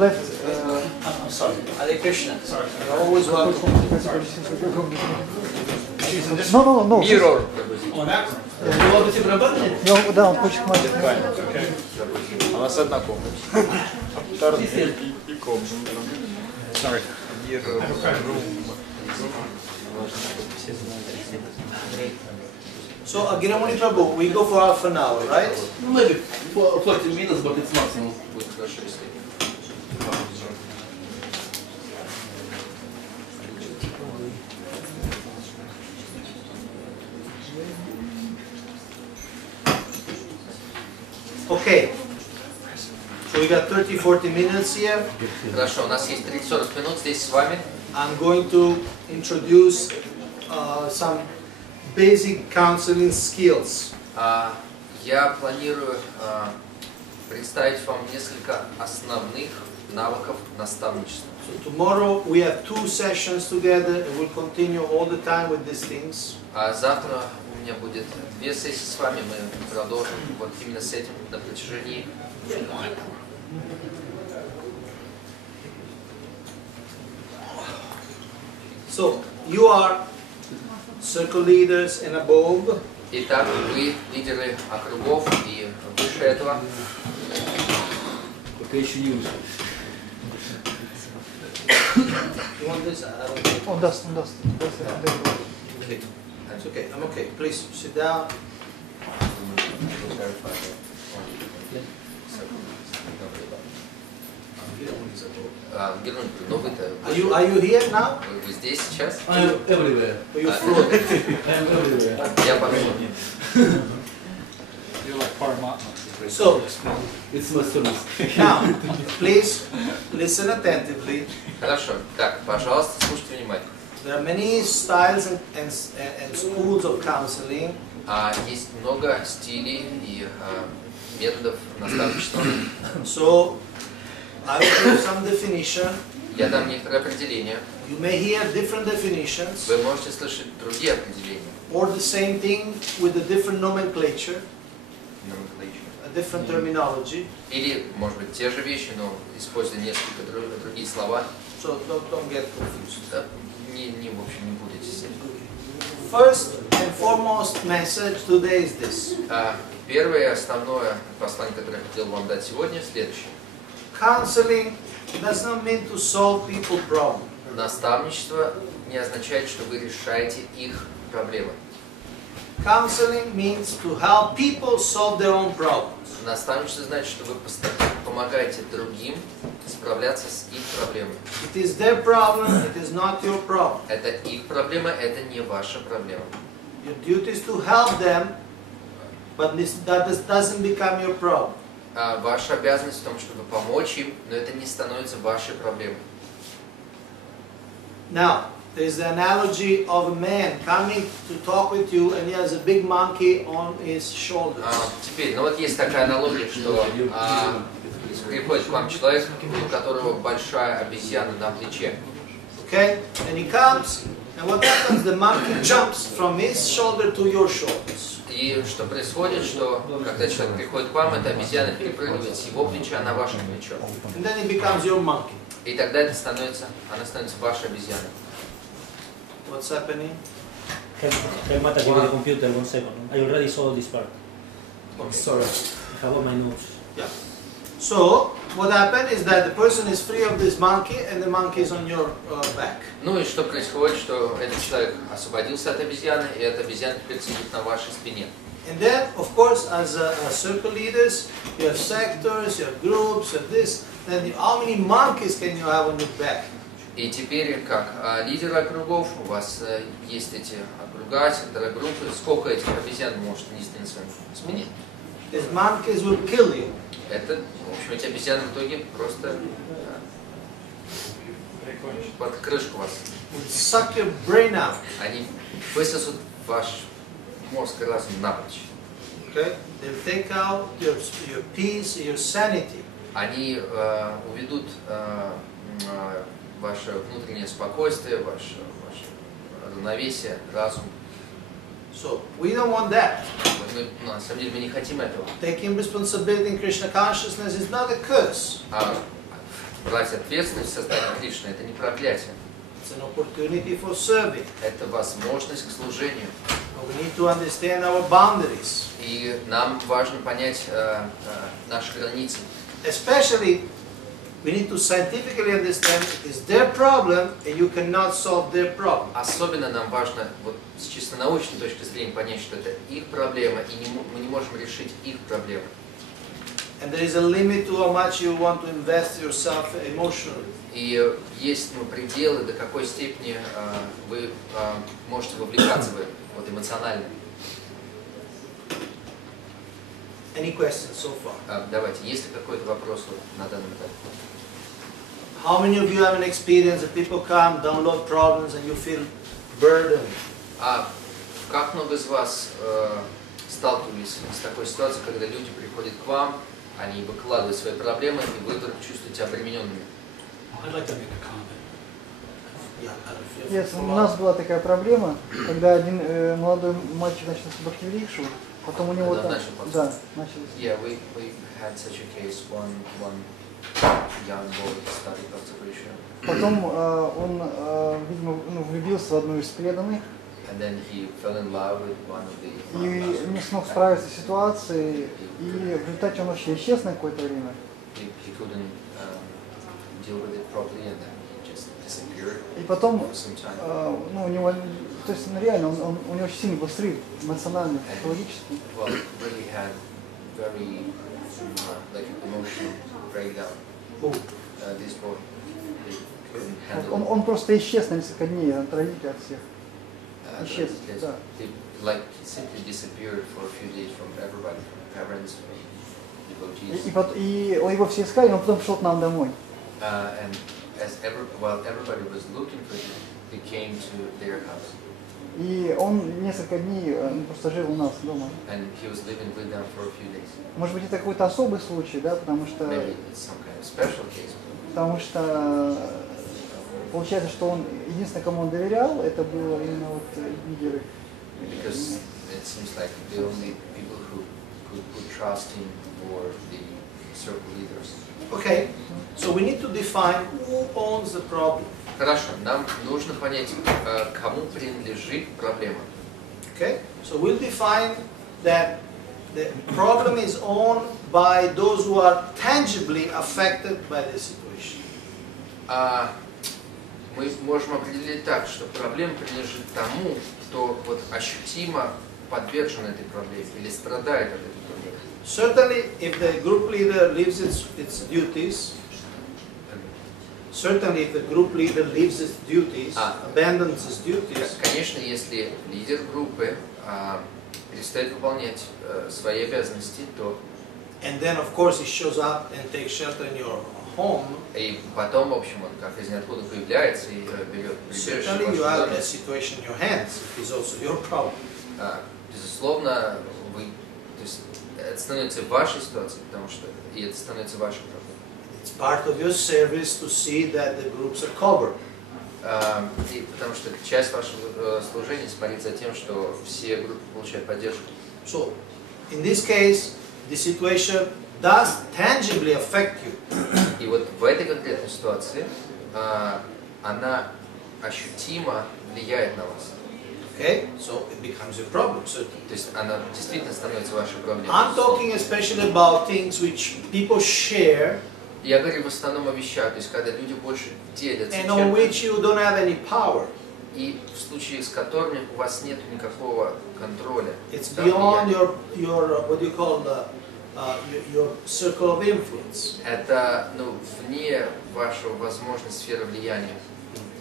left. I'm sorry. Hare Krishna. You're always welcome. No. Mirror. Ну, да, он хочет хватит. У нас одна комната. И комната. Sorry. So, Giramani Prabhu, we go for half an hour, right? Maybe for 40 minutes, but it's maximum. Okay. So we got 30-40 minutes here. Хорошо, у нас есть 30-40 минут здесь с вами. I'm going to introduce some basic counseling skills. Я планирую представить вам несколько основных навыков наставничества. So tomorrow we have 2 sessions together and we'll continue all the time with these things. Завтра у меня будет 2 сессии с вами, мы продолжим вот именно с этим на протяжении. So you are circle leaders and above. Итак, вы лидеры округов и выше этого. Пока еще не вышел. You want this? I don't think. Он даст. Okay. That's okay. I'm okay. Please sit down. Герман, но вы-то... Are you here now? Вы здесь сейчас? I am everywhere. Are you floating? I am everywhere. Я пошел. You're like Paramatma. So, It's my service. now, please listen attentively. Хорошо. Так, пожалуйста, слушайте внимательно. There are many styles and schools of counseling. Есть много стилей и методов наставничества. So, I will give some definition. Я дам некоторые определения. You may hear different definitions, Вы можете слышать другие определения. or the same thing with a different nomenclature, a different terminology. Или, может быть, те же вещи, но используя несколько другие слова. So don't get confused. Да, в общем, не будете с этим. First and foremost message today is this. Первое основное послание, которое я хотел вам дать сегодня, следующее. Counseling does not mean to solve people's problems. Наставничество не означает, что вы решаете их проблемы. Counseling means to help people solve their own problems. Наставничество значит, что вы помогаете другим справляться с их проблемами. It is their problem, it is not your problem. Это их проблема, это не ваша проблема. Your duty is to help them, but that doesn't become your problem. Ваша обязанность в том, чтобы помочь им, но это не становится вашей проблемой. Now, there is the analogy of a man coming to talk with you and he has a big monkey on his shoulders. Теперь, ну вот есть такая аналогия, что приходит к вам человек, у которого большая обезьяна на плече. Okay? And he comes, and what happens? The monkey jumps from his shoulder to your shoulders. И что происходит, что когда человек приходит к вам, эта обезьяна перепрыгивает с его плеча на ваше плечо. And then it becomes your monkey. И тогда она становится вашей обезьяной. What's happening? Can Mata give me the computer 1 second? I already saw this part. Okay. Sorry. I have all my notes. Yeah. So, what happened is that the person is free of this monkey and the monkey is on your back. Ну и что происходит, что этот человек освободился от обезьяны, и эта обезьяна теперь сидит на вашей спине. And then, of course, as circle leaders, you have sectors, you have groups, you have this. Then how many monkeys can you have on your back? И теперь, как лидер округов, у вас есть эти округа, секторы, группы. Сколько этих обезьян может нести на своей спине? These monkeys will kill you. Это, в общем, эти обезьяны в итоге просто под крышку вас. Will suck your brain out. Они высосут ваш мозг и разум напрочь. Okay? They'll take out your peace, your sanity. Они уведут ваше внутреннее спокойствие, ваше равновесие, разум. So, we don't want that. Но на самом деле мы не хотим этого. Taking responsibility in Krishna consciousness is not a curse. брать ответственность в создании Кришны, это не проклятие. It's an opportunity for serving. Это возможность к служению. We need to understand our boundaries. И нам важно понять наши границы. Especially, we need to scientifically understand it is their problem and you cannot solve their problem. Особенно нам важно вот, с чисто научной точки зрения понять, что это их проблема, и мы не можем решить их проблемы. And there is a limit to how much you want to invest yourself emotionally. И есть пределы, до какой степени вы можете вовлекаться в это, вот эмоционально. Any questions so far? Давайте, есть ли какой-то вопрос на данный этап? How many of you have an experience that people come, download problems and you feel burdened? Как много из вас сталкивались с такой ситуацией, когда люди приходят к вам, они выкладывают свои проблемы, и вы вдруг чувствуете обремененными? I'd like to make a comment. Yes, у нас была такая проблема, когда один молодой мальчик начал с Бхакти-врикшу, потом у него там... Да, началось. Yeah, we had such a case, one young boy started Bhakti-врикша. Потом он, видимо, влюбился в одну из преданных. And then he fell in love with one of the... И не смог справиться с ситуацией, и в результате он вообще исчез на какое-то время. He couldn't deal with it properly, and then he just disappeared. И потом, for some time. у него, то есть реально, у него очень сильный был срыв эмоциональный, психологический. Well, really had very like emotional breakdown. This boy, he couldn't handle. Он просто исчез на несколько дней от родителей, от всех. Исчез, Yes, да. like he simply disappeared for a few days from everybody, from parents, from devotees. И его все искали, но потом пришел к нам домой. And while everybody was looking for him, he came to their house. И он несколько дней просто жил у нас дома. And he was living with them for a few days. Может быть, это какой-то особый случай, да, потому что получается, что он единственное, кому он доверял, это было именно вот лидеры. Because it seems like the only people who could put trust in were the circle leaders. Okay, so we need to define who owns the problem. Хорошо, нам нужно понять, кому принадлежит проблема. Okay, so we'll define that the problem is owned by those who are tangibly affected by the situation. Мы можем определить так, что проблема принадлежит тому, кто вот ощутимо подвержен этой проблеме или страдает от этой проблемы. Certainly, if the group leader leaves its duties, abandons his duties. Конечно, если лидер группы перестает выполнять свои обязанности, то and then, of course, he shows up and takes shelter in your home. И потом, в общем, он как из ниоткуда появляется и берет прибежище. Certainly, you have a situation in your hands. It is also your problem. Безусловно, вы, то есть, это становится вашей ситуацией, потому что и это становится вашей проблемой. It's part of your service to see that the groups are covered. И потому что это часть вашего служения, смотреть за тем, что все группы получают поддержку. So, in this case, the situation does tangibly affect you. И вот в этой конкретной ситуации она ощутимо влияет на вас. Okay, so it becomes your problem, certainly. То есть она действительно становится вашей проблемой. I'm talking especially about things which people share. Я говорю в основном о вещах, то есть когда люди больше делятся And on which you don't have any power. И в случае с которыми у вас нет никакого контроля. It's beyond your what you call your circle of influence. Это вне вашего возможной сферы влияния.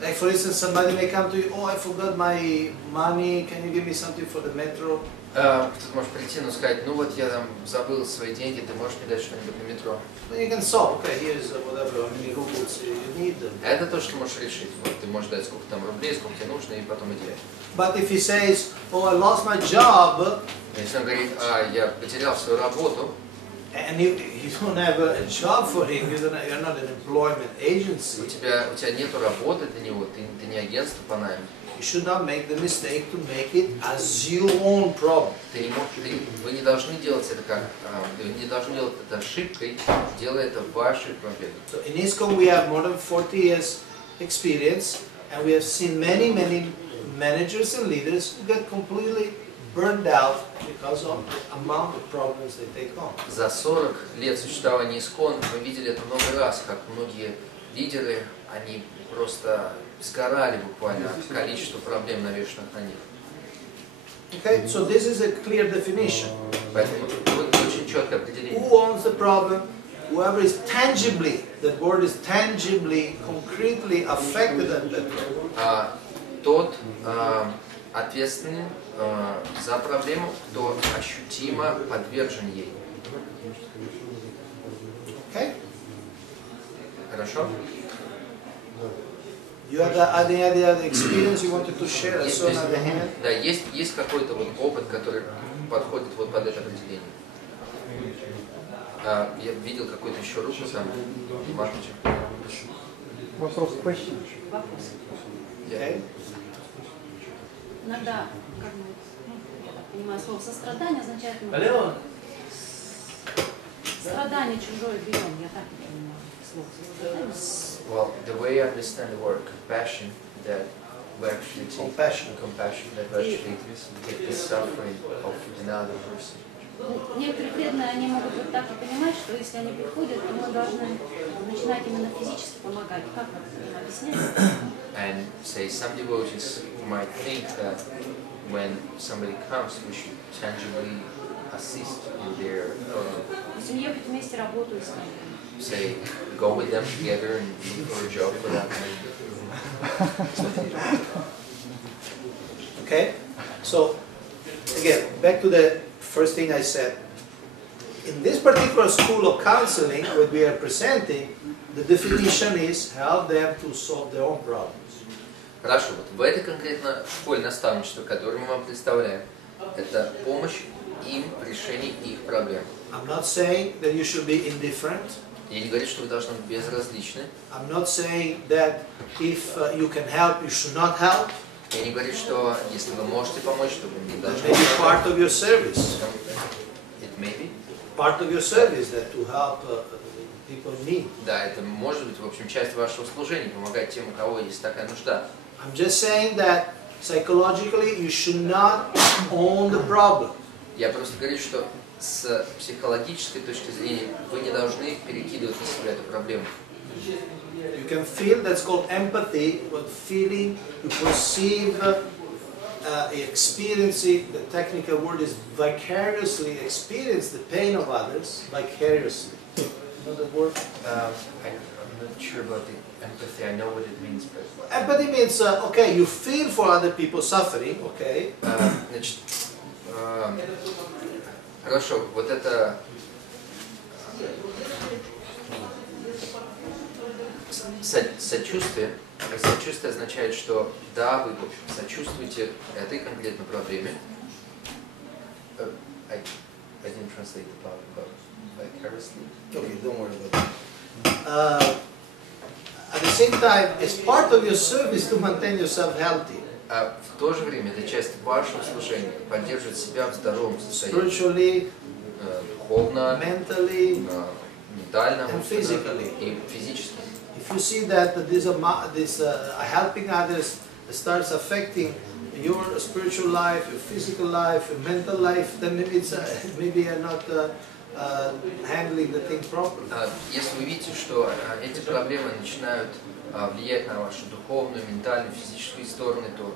Like for instance, somebody may come to you, oh, I forgot my money, can you give me something for the metro? Кто-то может прийти, сказать, вот я там забыл свои деньги, ты можешь мне дать что-нибудь на метро? Then you can solve, okay, here's whatever, how many rubles you need them. Это то, что можешь решить. Вот, ты можешь дать сколько там рублей, сколько тебе нужно, и потом иди. But if he says, oh, I lost my job, если он говорит, я потерял свою работу, and you don't have a job for him, you're not an employment agency. у тебя нет работы для него, ты не агентство по найму. you should not make the mistake to make it as your own problem. Вы не должны делать это как, вы не должны делать это ошибкой, делая это вашей проблемой. So in ISKCON we have more than 40 years experience, and we have seen many managers and leaders who get completely burned out because of the amount of problems they take on. За 40 лет существования ИСККОН мы видели это много раз, как многие лидеры, они просто сгорали буквально от количества проблем, навешанных на них. Okay, so this is a clear definition. Поэтому вот очень четкое определение. Who owns the problem? Whoever is tangibly, that word is tangibly, concretely affected at that problem. Тот ответственный за проблему, кто ощутимо подвержен ей. Okay? Хорошо? You have any idea of the experience you wanted to share? I saw on the hand. Да, есть какой-то вот опыт, который подходит вот под это определение. Я видел какую-то еще руку там, Маркович. Вопрос question. Okay. Иногда, как бы, я так понимаю, слово сострадание означает страдание чужое берем, я так не понимаю слово. Well, the way I understand the word compassion, that we actually take compassion, that we actually take the suffering of another person. Некоторые преданные, они могут вот так и понимать, что если они приходят, то мы должны начинать именно физически помогать. Как это объяснять? And say some devotees might think that when somebody comes, we should tangibly assist in their Ехать вместе, работу искать. say, go with them together and look for a job for them. Okay? So, again, back to the first thing I said. In this particular school of counseling, what we are presenting, the definition is help them to solve their own problems. Хорошо, вот в этой конкретно школе наставничества, которую мы вам представляем, это помощь им в решении их проблем. I'm not saying that you should be indifferent. Я не говорю, что вы должны быть безразличны. I'm not saying that if you can help, you should not help. Я не говорю, что если вы можете помочь, то вы не должны. Maybe part of your service. It may be. Part of your service that to help people in need. Да, это может быть, в общем, часть вашего служения, помогать тем, у кого есть такая нужда. I'm just saying that psychologically you should not own the problem. Я просто говорю, что с психологической точки зрения вы не должны перекидывать на себя эту проблему. You can feel, that's called empathy, what feeling, you perceive, experiencing, the technical word is vicariously experience the pain of others, vicariously. You know the word? I'm not sure about the empathy, I know what it means, but... Empathy means, okay, you feel for other people suffering, okay. Значит, хорошо, вот это... Сочувствие. Сочувствие означает, что да, вы сочувствуете этой конкретной проблеме. I didn't translate the part about vicariously. Okay, don't worry about that. At the same time, it's part of your service to maintain yourself healthy. В то же время это часть вашего служения, поддерживать себя в здоровом состоянии. Spiritually, Духовно, mentally, ментально and physically. и физически. If you see that this helping others starts affecting your spiritual life, your physical life, your mental life, then maybe you're not handling the thing properly. Если вы видите, что эти проблемы начинают влиять на вашу духовную, ментальную, физическую стороны, то,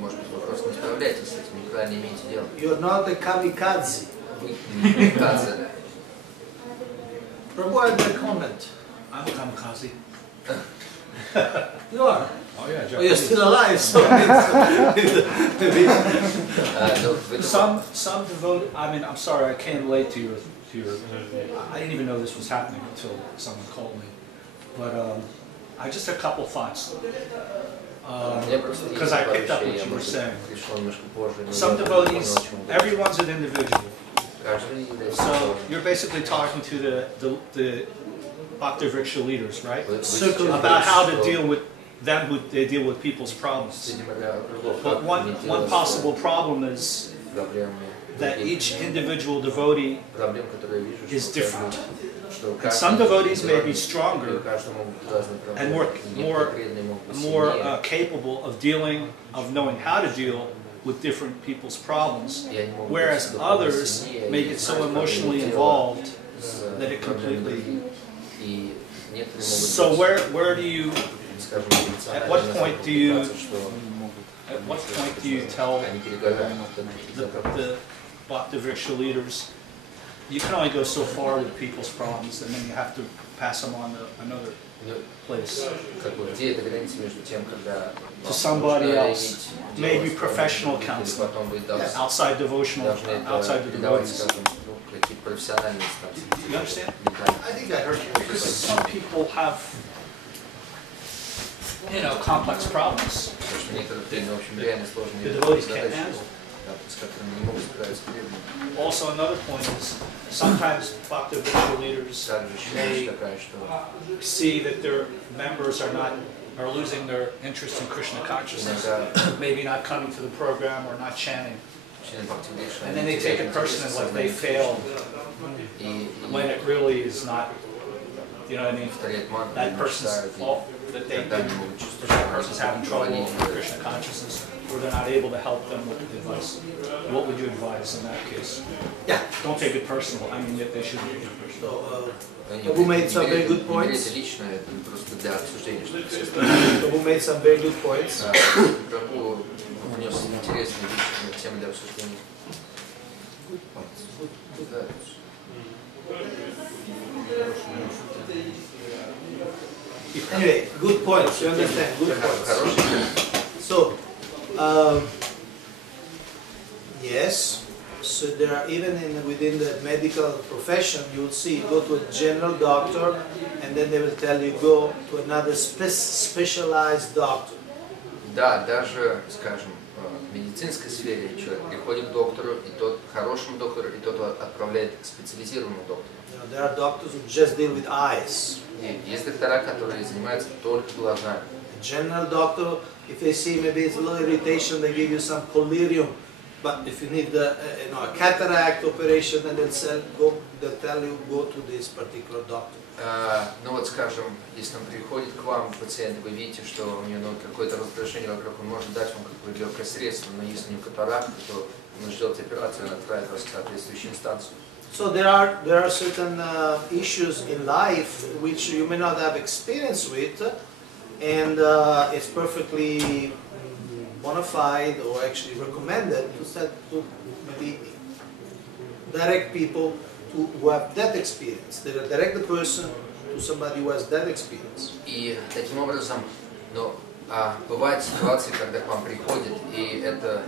может быть, вы просто не справляетесь с этим, неправильно имеете дело. You're not a kamikaze. Вы не камикадзе. Prabhu, I have a comment. I'm a kamikaze. You are. Oh yeah, Oh, you're still alive, so some devote. I mean, I'm sorry, I came late to your. I didn't even know this was happening until someone called me. But I just had a couple thoughts. Because I picked up what you were saying. Some devotees, everyone's an individual. So you're basically talking to the Bhakti-vrikša leaders, right? About how to deal with them who they deal with people's problems. But one possible problem is that each individual devotee is different. And some devotees may be stronger and more capable of knowing how to deal with different people's problems, whereas others may get so emotionally involved that it completely. So where do you? At what point do you tell the Bhakti-vrikša leaders, you can only go so far with people's problems, and then you have to pass them on to another place, to somebody else, maybe professional counseling, outside devotional, outside the devotees. You understand? I think I heard you. Because some people have, complex problems. The devotees can't handle. Also, another point is sometimes Bhakti-vrikša leaders may see that their members are losing their interest in Krishna consciousness, maybe not coming to the program or not chanting, and then they take it personally like they failed when it really is not. You know what I mean? That person's fault, that that person's having trouble with Krishna consciousness, or they're not able to help them with advice. What would you advise in that case? Yeah. Don't take it personal. I mean, they shouldn't take it personal. So, Prabhu made some very good points. Prabhu made some very good points. Anyway, good points, you understand, good points. So, yes, so there are even within the medical profession, you will see, go to a general doctor and then they will tell you go to another specialized doctor. Да, даже, скажем, в медицинской сфере человек приходит к доктору, и тот к хорошему доктору, и тот отправляет к специализированному доктору. There are doctors who just deal with eyes. Есть доктора, которые занимаются только глазами. A general doctor, if they see maybe it's a little irritation, they give you some collyrium. But if you need a cataract operation, then they'll tell you go to this particular doctor. Ну вот, скажем, если он приходит к вам, пациент, вы видите, что у него какое-то раздражение вокруг, он может дать вам какое-то легкое средство, но если у него катаракта, то нужно сделать операцию, он отправит вас в соответствующую инстанцию. So there are certain issues in life which you may not have experience with, and it's perfectly bona fide or actually recommended to maybe direct people who have that experience. They direct the person to somebody who has that experience. И таким образом, бывают ситуации, когда к вам приходят, и это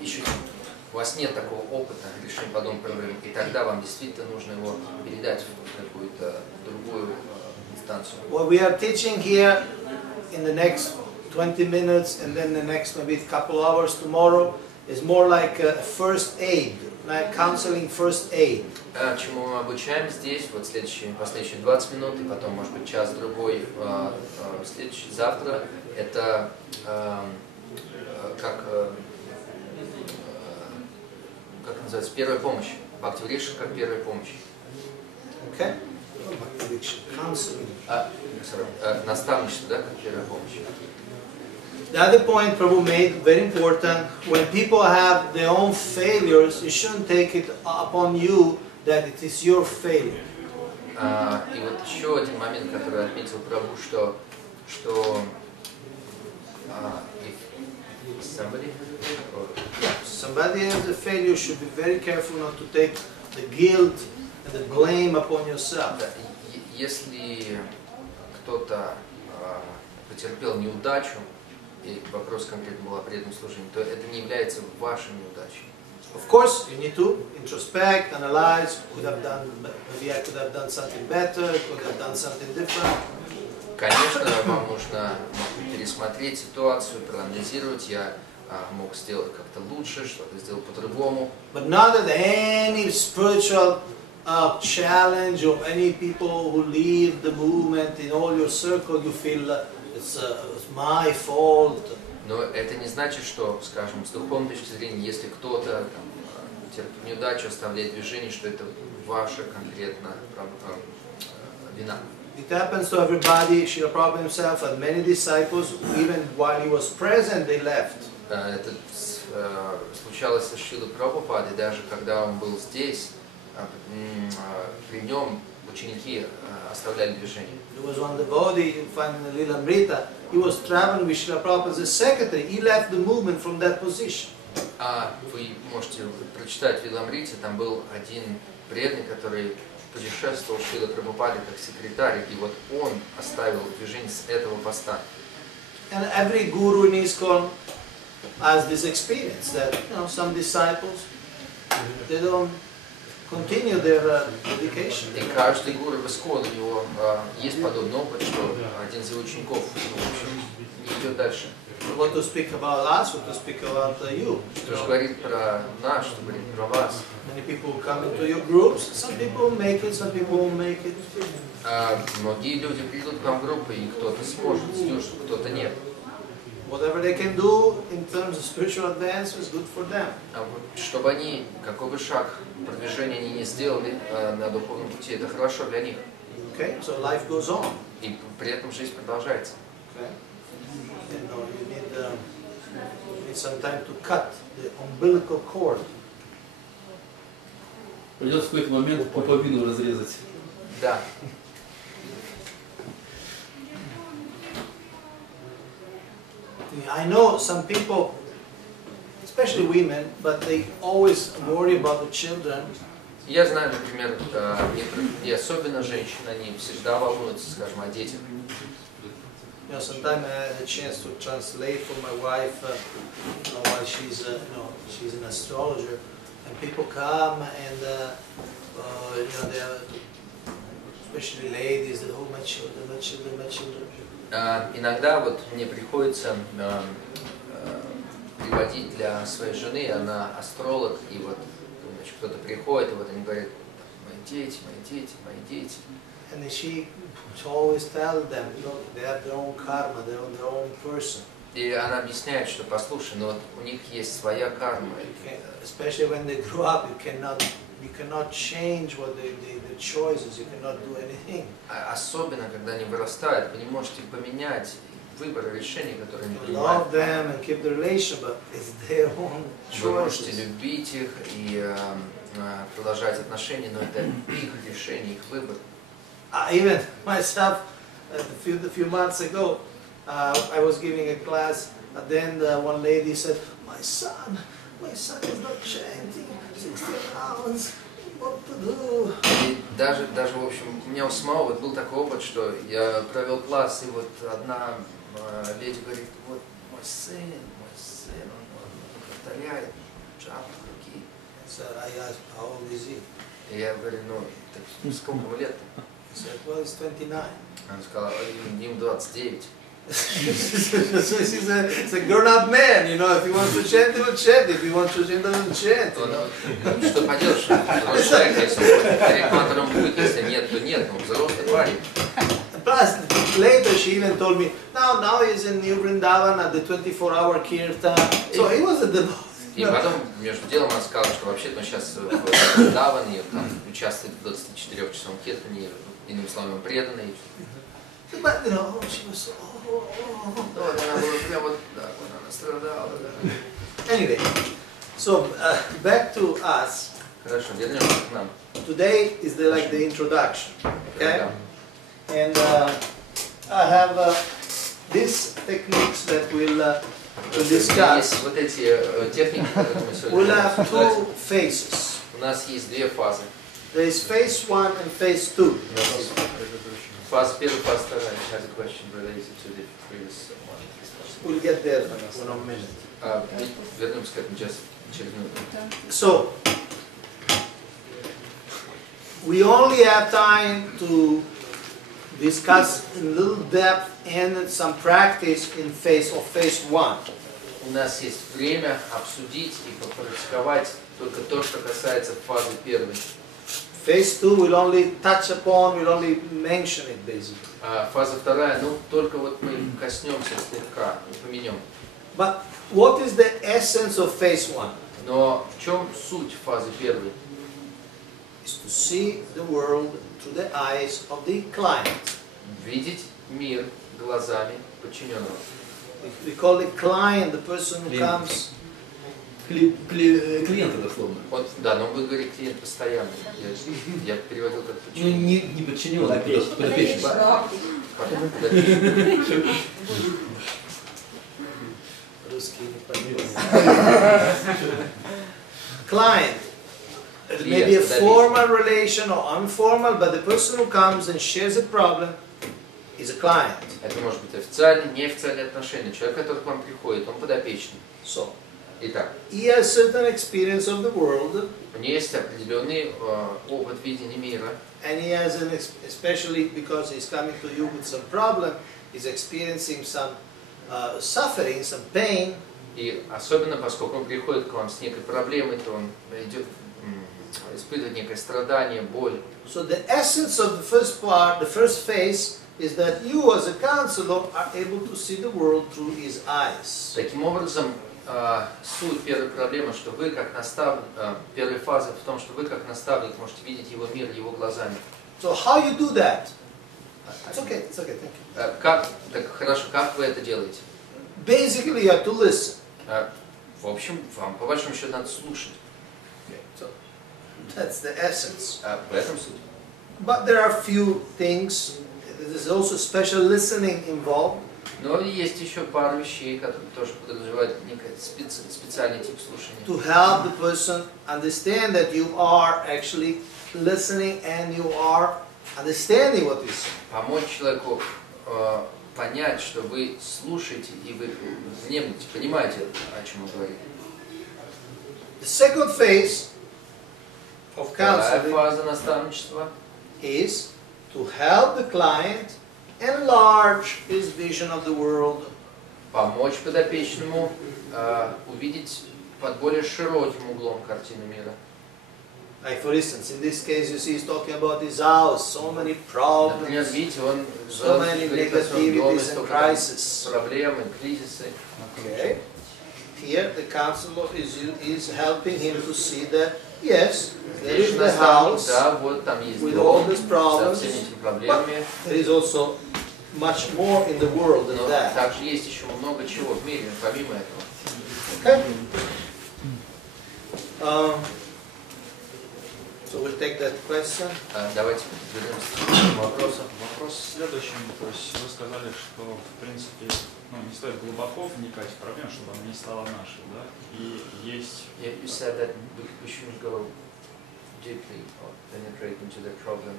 еще у вас нет такого опыта решения подобных проблем, и тогда вам действительно нужно его передать в какую-то другую инстанцию. What we are teaching here in the next 20 minutes and then the next maybe couple hours tomorrow is more like a first aid, like counseling first aid. Чему мы обучаем здесь, вот последующие 20 минут, и потом, может быть, час-другой, завтра, это как называется, первая помощь. Бхакти-врикша как первая помощь. Okay? Bhakti-vrikša, counseling. Наставничество, да, как первая помощь. The other point Prabhu made, very important, when people have their own failures, you shouldn't take it upon you that it is your failure. И вот еще один момент, который отметил Прабху, что if somebody has a failure, you should be very careful not to take the guilt and the blame upon yourself. Если кто-то потерпел неудачу, и вопрос конкретно был о преданном служении, то это не является вашей неудачей. Of course, you need to introspect, analyze. Maybe I could have done something better. Could have done something different. Конечно, вам нужно пересмотреть ситуацию, проанализировать. Я мог сделать как-то лучше, что-то сделал по-другому. But not that any spiritual challenge or any people who leave the movement in all your circle, you feel it's my fault. Но это не значит, что, скажем, с духовной точки зрения, если кто-то там, терпит неудачу, оставляет движение, что это ваша конкретно вина. It happens to everybody. Srila Prabhupada himself had many disciples, even while he was present, they left. Это случалось со Шрилой Прабхупадой, даже когда он был здесь, при нем ученики оставляли движение. There was one devotee you find in the Lila Amrita. He was traveling with Srila Prabhupada as a secretary. He left the movement from that position. Вы можете прочитать в Лиламрите, там был один преданный, который путешествовал с Шрилой Прабхупадой как секретарь, и вот он оставил движение с этого поста. And every guru in ISKCON has this experience that some disciples they don't continue their dedication. И каждый гуру в ИСККОН, у него есть подобный опыт, что один из его учеников, в общем, не идет дальше. What to speak about us, what to speak about you. Что же говорит про нас, что говорит про вас. Many people come into your groups. Some people make it, some people won't make it. Многие люди придут к нам в группы, и кто-то сможет сделать, кто-то нет. Whatever they can do in terms of spiritual advance is good for them. Чтобы они, какой бы шаг продвижения они не сделали на духовном пути, это хорошо для них. Okay, so life goes on. И при этом жизнь продолжается. Okay, you need some time to cut the umbilical cord. Придется в какой-то момент пуповину разрезать. Да. I know some people, especially women, but they always worry about the children. Я знаю, например, некоторых, и особенно женщин, они всегда волнуются, скажем, о детях. Sometimes I had a chance to translate for my wife while she's an astrologer, and people come and they are, especially ladies, that my children, my children, my children. Иногда вот мне приходится приводить для своей жены, она астролог, и вот кто-то приходит, и вот они говорят, мои дети, мои дети, мои дети. And she always tells them, they have their own karma, their own person. И она объясняет, что послушай, но вот у них есть своя карма. Especially when they grow up, you cannot change what their choices. You cannot do anything. Особенно когда они вырастают, вы не можете поменять выбор решений, которые они Love принимают. them and keep the relation, but it's their own Вы можете choices. любить их и продолжать отношения, но это их решение, их выбор. Even myself, a few months ago, I was giving a class, and then one lady said, my son is not chanting 16 rounds. What to do? И даже в общем, у меня у самого вот был такой опыт, что я провел класс, и вот одна леди говорит, вот мой сын, он повторяет джап руки. So I asked, how old is he? И я говорю, ну, так сколько ему лет? He said, well, he's 29. Она сказала, ему 29. So he's a grown-up man, if he wants to chant, he will chant. If he wants to chant, he doesn't chant. Что поделаешь, взрослый человек, если он будет рекламатором будет, если нет, то нет, но взрослый парень. Plus, later she even told me, now he's in New Vrindavan at the 24-hour kirtan. So he was a devotee. И потом, между делом, она сказала, что вообще-то он сейчас в Вриндаване, там участвует в 24-часовом киртане, иными словами, преданный. But, she was so, Она была прям вот так, она страдала. Anyway, so back to us. Хорошо, вернемся к нам. Today is like the introduction, okay? And I have these techniques that we'll discuss. Есть вот эти техники, которые мы сегодня We'll будем have обсуждать. two phases. У нас есть две фазы. There is phase 1 and phase 2. Фаза первая, фаза вторая. Has a question related to the previous one. We'll get there in a minute. Вернемся к этому через минуту. So, we only have time to discuss in little depth and some practice in phase 1. У нас есть время обсудить и попрактиковать только то, что касается фазы первой. Phase 2 will only touch upon, will only mention it basically. Фаза вторая, ну только вот мы коснемся слегка, упомянем. But what is the essence of phase 1? Но в чем суть фазы первой? Is to see the world through the eyes of the client. Видеть мир глазами подчиненного. We call it client, the person who comes. Клиенты дословно. Вот, да, но он будет говорить клиент постоянно. Я переводил как Ну, подчиненный. не подчиненный, а подопечный. Client. It may be a formal relation or informal, but the person who comes and shares a problem is a client. Это может быть официальные, неофициальные отношения. Человек, который к вам приходит, он подопечный. So, Итак, he has certain experience of the world, у него есть определенный опыт видения мира. and he has an, especially because he's coming to you with some problem, he's experiencing some suffering, some pain. И особенно, поскольку он приходит к вам с некой проблемой, то он идет, испытывает некое страдание, боль. So the essence of the first part, the first phase, is that you as a counselor are able to see the world through his eyes. Таким образом, суть первой проблемы, что вы как наставник, первой фазы в том, что вы как наставник можете видеть его мир его глазами. So how you do that? It's okay, thank you. Как, так хорошо, как вы это делаете? Basically you have to listen. В общем, вам по большому счету надо слушать. Okay, so that's the essence. В этом суть. But there are few things. There's also special listening involved. Но есть еще пару вещей, которые тоже подразумевают некий специальный тип слушания. To help the person understand that you are actually listening and you are understanding what is said. Помочь человеку понять, что вы слушаете и вы внемлете, понимаете, о чем он говорит. The second phase of Вторая counseling фаза наставничества is to help the client enlarge his vision of the world. помочь подопечному увидеть под более широким углом картину мира. Like for instance, in this case, you see he's talking about his house, so many problems, Например, видите, он so many говорит о своем доме, negativities and столько там crises. проблемы, кризисы. Okay. Here, the counselor is helping him to see that yes, there is the house Да, вот там есть with all дом these со problems, всеми этими but проблемами. there is also much more in the world than Но that. также есть еще много чего в мире, помимо этого. Okay. So we'll take that question. Давайте вернемся к вопросу. Вопрос в следующем. То есть вы сказали, что в принципе не стоит глубоко вникать в проблему, чтобы она не стала нашей, да? И есть... You said that we shouldn't go deeply or penetrate into the problem,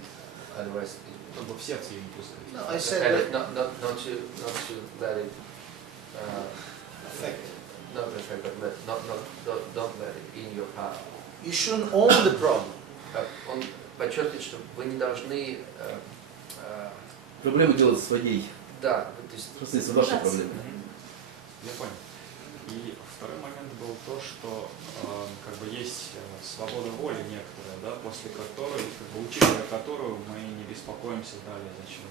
otherwise Чтобы в сердце ее не пускать. No, I said that not to let it affect. not affect, but don't let it in your heart. You shouldn't own the problem. Он подчеркивает, что вы не должны Проблему делать своей. да, то есть Просто это ваша проблема. Я понял. И второй момент был то, что как бы есть свобода воли некоторая, да, после которой, как бы учитывая которую мы не беспокоимся далее зачем.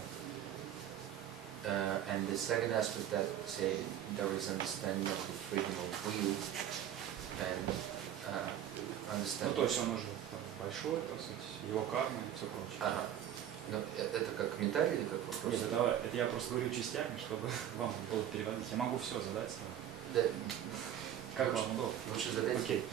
And the second aspect that say there is understanding of the freedom of will and understanding. Ну то есть он уже большой, так сказать, его карма и все прочее. Ага. Ну, это как комментарий или как вопрос? Нет, это я просто говорю частями, чтобы вам было переводить. Я могу все задать. Да. Как вам удобно? Лучше задать. Окей.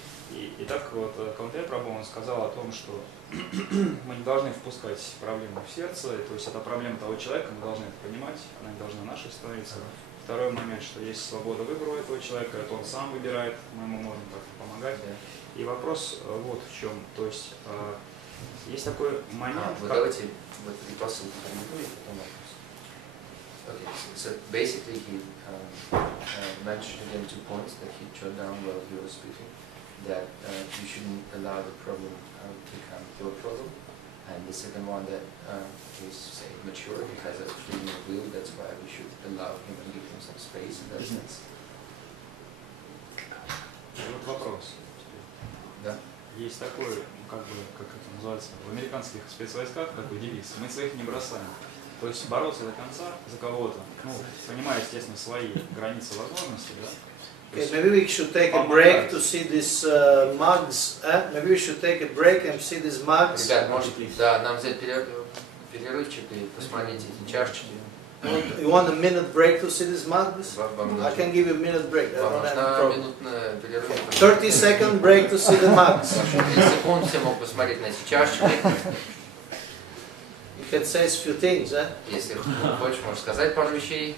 Итак, вот Каунтея прабху, он сказал о том, что мы не должны впускать проблему в сердце, то есть это проблема того человека, мы должны это понимать, она не должна нашей становиться. Второй момент, что есть свобода выбора у этого человека, это он сам выбирает, мы ему можем как-то помогать. И вопрос вот в чем, то есть есть такой момент... Вот давайте вот и посыл комментуем, потом вопрос. Okay, so basically he mentioned again 2 points that he jotted down while he was speaking, that you shouldn't allow the problem to become your problem, and the second one that he's say mature, he has a freedom of will, that's why we should allow him and give him some space in that sense. Вот вопрос. Да? есть такой, как это называется, в американских спецвойсках такой девиз: мы своих не бросаем. То есть бороться до конца за кого-то, ну, понимая, естественно, свои границы возможностей, да. Okay, maybe we should take a break to see these mugs. Maybe we should take a break and see these mugs. Ребят, может, да, нам взять перерывчик и посмотреть эти чашечки. You want a minute break to see these mugs? I can give you a minute break. I don't have a problem. 30-second break to see the mugs. 30 секунд все могут посмотреть на эти чашечки. You can say a few things, eh? Если хочешь, можешь сказать пару вещей.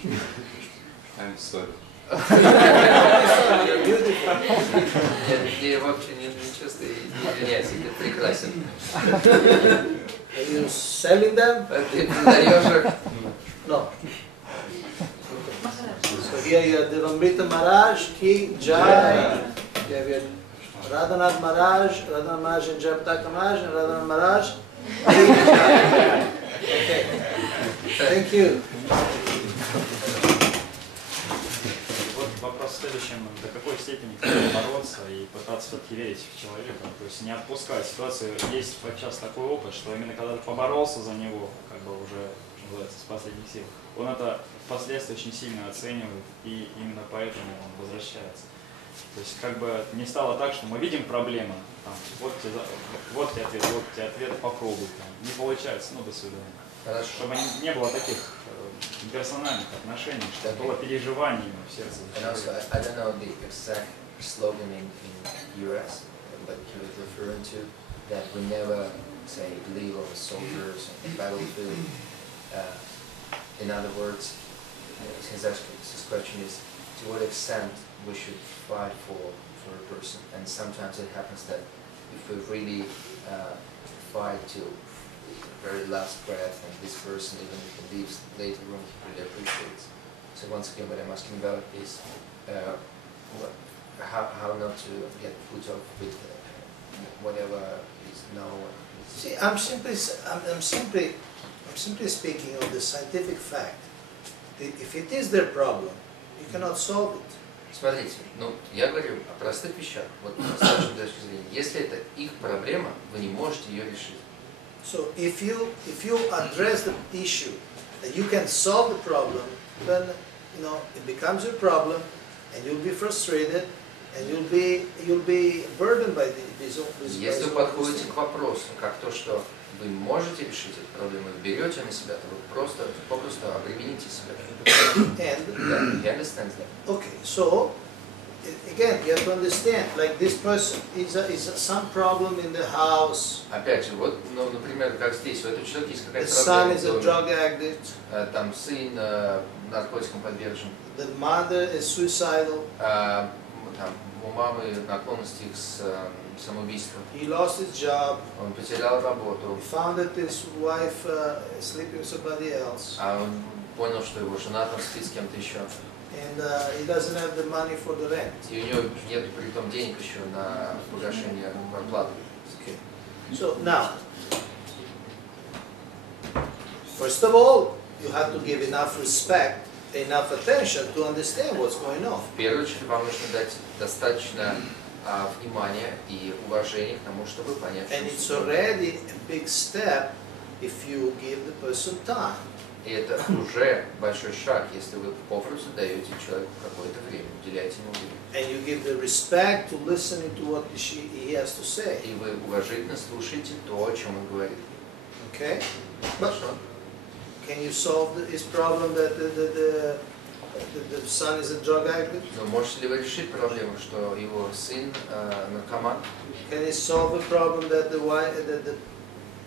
I'm sorry. You're beautiful. Я вообще не чувствую, не извиняйся, ты прекрасен. Are you selling them? Ты продаешь их? No. So here you have Devamrita Maharaj, Ki, Jai. You have Radhanath Maharaj, Radhanath Maharaj and Jayapataka Maharaj, and Radhanath Maharaj, Ki, Jai. Okay. Thank you. Вот вопрос в следующем: до какой степени бороться и пытаться все-таки верить в человека, то есть не отпускать ситуацию. Есть подчас такой опыт, что именно когда ты поборолся за него, как бы уже, что называется, с последних сил, он это впоследствии очень сильно оценивает, и именно поэтому он возвращается. То есть как бы не стало так, что мы видим проблему, там, вот тебе ответ, попробуй, там, не получается, ну до свидания. Хорошо. Чтобы не было таких персональных отношений, чтобы было переживание в сердце. And also, I don't know the exact slogan in US, but he was referring to that we never say leave our soldiers on the battlefield. In other words, his question is to what extent we should fight for a person, and sometimes it happens that if we really fight till the very last breath, and this person, even if he leaves later on, he really appreciates. So once again, what I'm asking about is how not to get put off with whatever is known. See, I'm simply speaking of the scientific fact. If it is their problem, you cannot solve it. Смотрите, ну, я говорю о простых вещах. Вот с вашей точки зрения, если это их проблема, вы не можете ее решить. So if you address the issue that you can solve the problem, then it becomes your problem, and you'll be frustrated, and you'll be burdened by these. Если вы подходите к вопросу как то, что вы можете решить эту проблему, вы берете на себя, то вы попросту обремените себя. And he understands that. Okay, so again, you have to understand, like this person is some problem in the house. Опять же, вот, ну, например, как здесь, у этого человека есть какая-то The son проблема. is a drug addict. Там сын наркотикам подвержен. The mother is suicidal. Там у мамы наклонности к самоубийству. He lost his job. Он потерял работу. He found that his wife is sleeping with somebody else. А он понял, что его жена там спит с кем-то еще. And he doesn't have the money for the rent. И у него нет при том денег еще на погашение зарплаты. Okay. So now, first of all, you have to give enough respect, enough attention to understand what's going on. В первую очередь, вам нужно дать достаточно внимания и уважения к тому, чтобы понять, And it's already a big step if you give the person time. И это уже большой шаг, если вы попросту даете человеку какое-то время, уделяете ему время. And you give the respect to listening to what he has to say. И вы уважительно слушаете то, о чем он говорит. Okay? Хорошо. Can you solve his problem that the son is a drug addict? Но можете ли вы решить проблему, что его сын наркоман? Can you solve the problem that the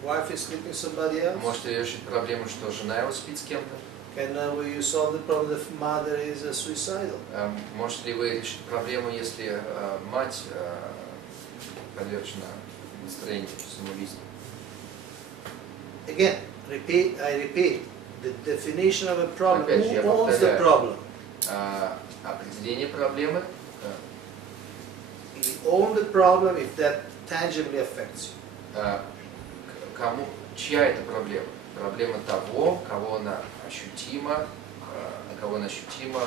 wife is sleeping with somebody else? Можете ли решить проблему, что жена его спит с кем-то? Can you solve the problem that mother is suicidal? Можете ли вы решить проблему, если мать подвержена настроению самоубийства? Again, I repeat, the definition of a problem. Опять же, Who owns the problem? Определение проблемы. You own the problem if that tangibly affects you. Чья это проблема? Проблема того, кого она ощутима, на кого она ощутима,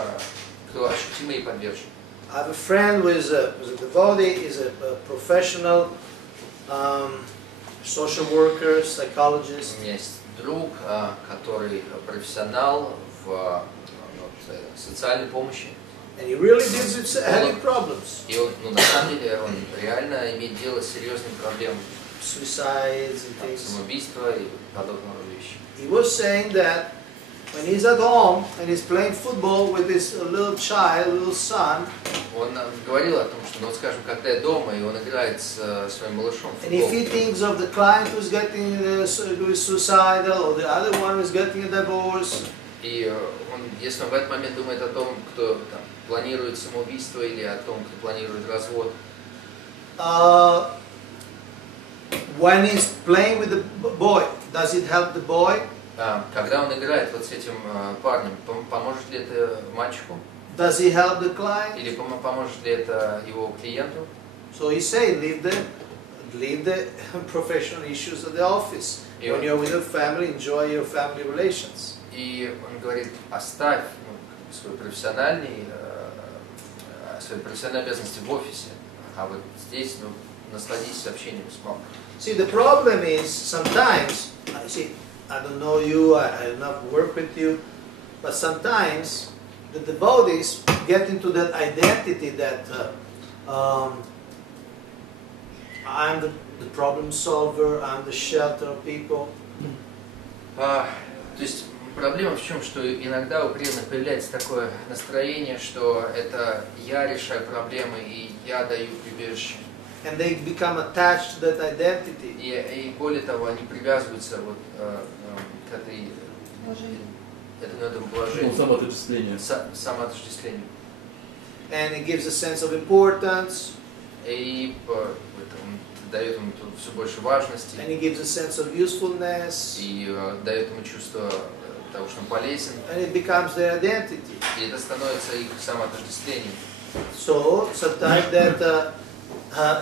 кто ощутимо ей подвержен. I have a friend who is a devotee, is a professional social workers, psychologists. У меня есть друг, который профессионал в социальной помощи. And he really deals with heavy problems. И он, на самом деле, он реально имеет дело с серьезными проблемами. Suicides and things. Самоубийство и подобного рода вещи. He was saying that when he's at home and he's playing football with his little child, little son, Он говорил о том, что, ну, скажем, когда я дома, и он играет с своим малышом в and if футбол. he thinks of the client who's getting suicidal or the other one who's getting a divorce, И он, если он в этот момент думает о том, кто там, планирует самоубийство или о том, кто планирует развод, when he's playing with the boy, does it help the boy? когда он играет вот с этим парнем, поможет ли это мальчику? Does he help the client? Или поможет ли это его клиенту? So he say, leave the professional issues at the office. When you're with your family, enjoy your family relations. И он говорит, оставь свои профессиональные обязанности в офисе, а вот здесь, насладись общением с мамой. See, the problem is sometimes, I don't know you, I have not worked with you, but sometimes the devotees get into that identity that I'm the problem solver, I'm the shelter of people. То есть проблема в чем, что иногда у преданных появляется такое настроение, что это я решаю проблемы и я даю прибежище. And they become attached to that identity. И более того, они привязываются вот к этому положению. Самоотождествление. Самоотождествлению. And it gives a sense of importance. И дает ему все больше важности. And it gives a sense of usefulness. И дает ему чувство того, что он полезен. And it becomes their identity. И это становится их самоотождествлением. So sometimes that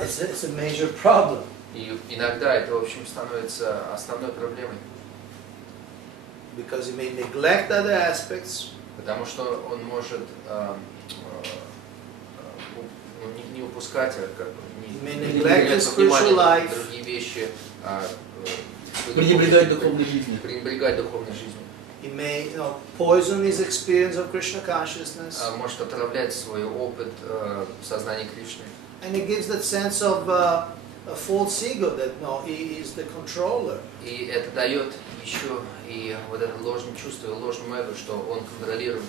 it's a major problem. И иногда это, в общем, становится основной проблемой. Because he may neglect other aspects. Потому что он может не упускать, не neglect внимание другие вещи, пренебрегать духовной жизнью. Пренебрегать духовной жизнью. He may, poison his experience of Krishna consciousness. Может отравлять свой опыт сознания Кришны. And it gives that sense of a false ego that he is the controller. И это дает еще и вот это ложное чувство, ложное эго, что он контролирует.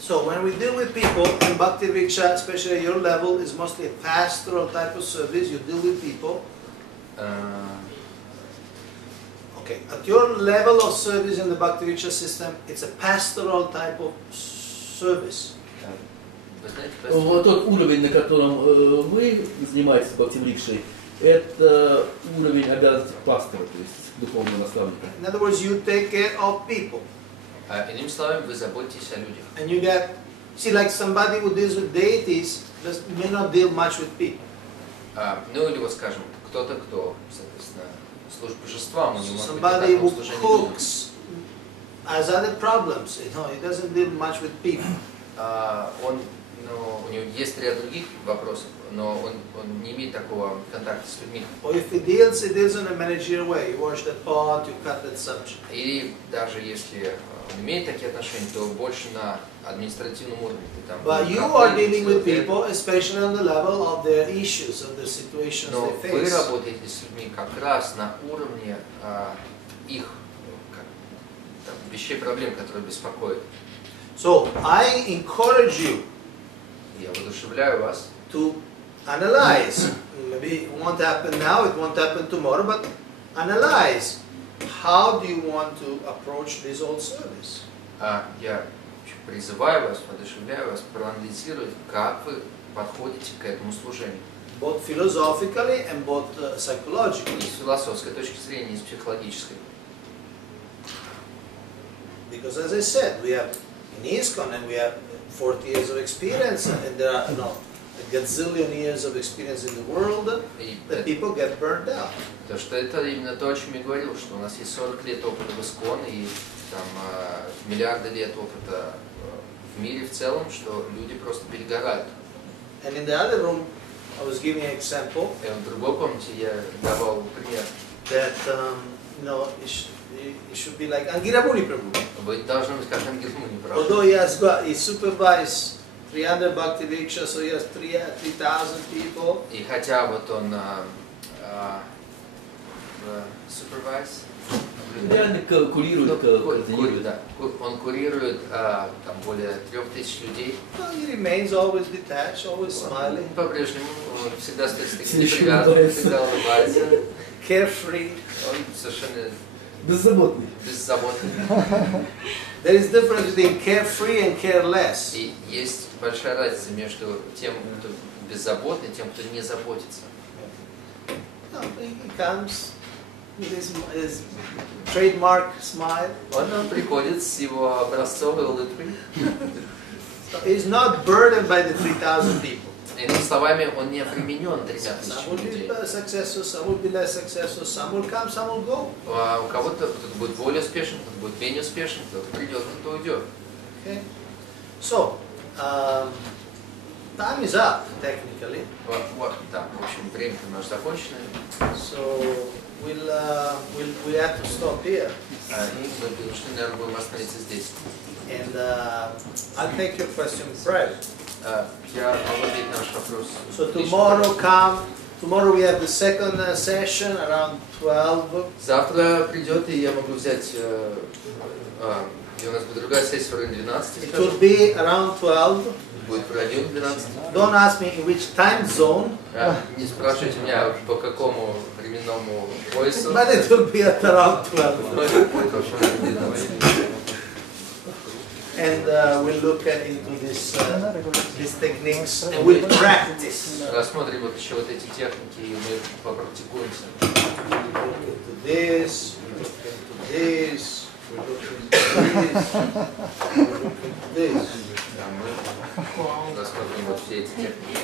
So when we deal with people in Bhakti-vrikша, especially at your level, is mostly a pastoral type of service. You deal with people. Okay, at your level of service in the Bhakti-vrikša system, it's a pastoral type of service. Вот тот уровень, на котором вы занимаетесь Бхакти-врикшей, это уровень обязанностей пастора, то есть духовного наставника. In other words, you take care of people. Иными словами, вы заботитесь о людях. And you get, like somebody who deals with deities may not deal much with people. Ну или вот скажем, кто-то, кто, соответственно, служит божествам, он не может быть Somebody who такого служения людям. cooks has other problems. He doesn't deal much with people. У него есть ряд других вопросов, но он не имеет такого контакта с людьми. Or if he deals in a managerial way. You wash that pot, you cut that subject. Или даже если он имеет такие отношения, то больше на административном уровне. But you are dealing with people, especially on the level of their issues, of the situations Но they вы face. работаете с людьми как раз на уровне их вещей, проблем, которые беспокоят. So I encourage you. Я воодушевляю вас. To analyze. Maybe it won't happen now, it won't happen tomorrow, but analyze. How do you want to approach this whole service? Я призываю вас, воодушевляю вас проанализировать, как вы подходите к этому служению. Both philosophically and both psychologically. И с философской точки зрения, и с психологической. Because as I said, we have in ISKCON and we have 40 years of experience, and there are a gazillion years of experience in the world that people get burned out. Потому что это именно то, о чем я говорил, что у нас есть 40 лет опыта в ИСККОН и там миллиарды лет опыта в мире в целом, что люди просто перегорают. And in the other room, I was giving an example. В другой, помните, я давал пример. That it should be like Angira Muni Prabhu. Вы должны быть как Ангир Муни Прабху. Although he supervised 300 Bhakti-врикша, so he has 3,000 people. И хотя вот он supervise, реально курирует, координирует. да, он курирует там более 3000 людей. Well, he remains always detached, always smiling. По-прежнему он всегда стоит с таким непривязанным, всегда улыбается. Carefree. Он совершенно беззаботный. There is difference between carefree and careless. И есть большая разница между тем, кто беззаботный, и тем, кто не заботится. No, he comes with his trademark smile. Он приходит с его образцовой улыбкой. So he's not burdened by the 3,000 people. Иными словами, он не обременен 3000 Some will людей. be successful, some will be less successful, some will come, some will go. У кого-то кто-то будет более успешен, кто-то будет менее успешен, кто-то придет, кто-то уйдет. Okay. So, time is up, technically. Да, в общем, время наше закончено. So, we have to stop here. И мы должны, наверное, будем остановиться здесь. And I'll take your question private. Я могу ответить на ваш вопрос. So tomorrow we have the second session around 12. Завтра придет, и я могу взять, и у нас будет другая сессия в районе 12. It will be around 12. Будет в районе 12. Don't ask me in which time zone. Не спрашивайте меня, по какому временному поясу. But it will be at around 12. And we'll look into these techniques and we'll practice. Рассмотрим вот еще вот эти техники, и мы попрактикуемся. Look into this, look into this, look into this, look into this. Мы рассмотрим вот все эти техники.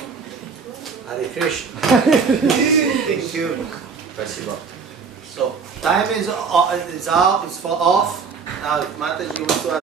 Hare Krishna. Thank you. Спасибо. So time is out. It's for off. Now, if Mataji wants to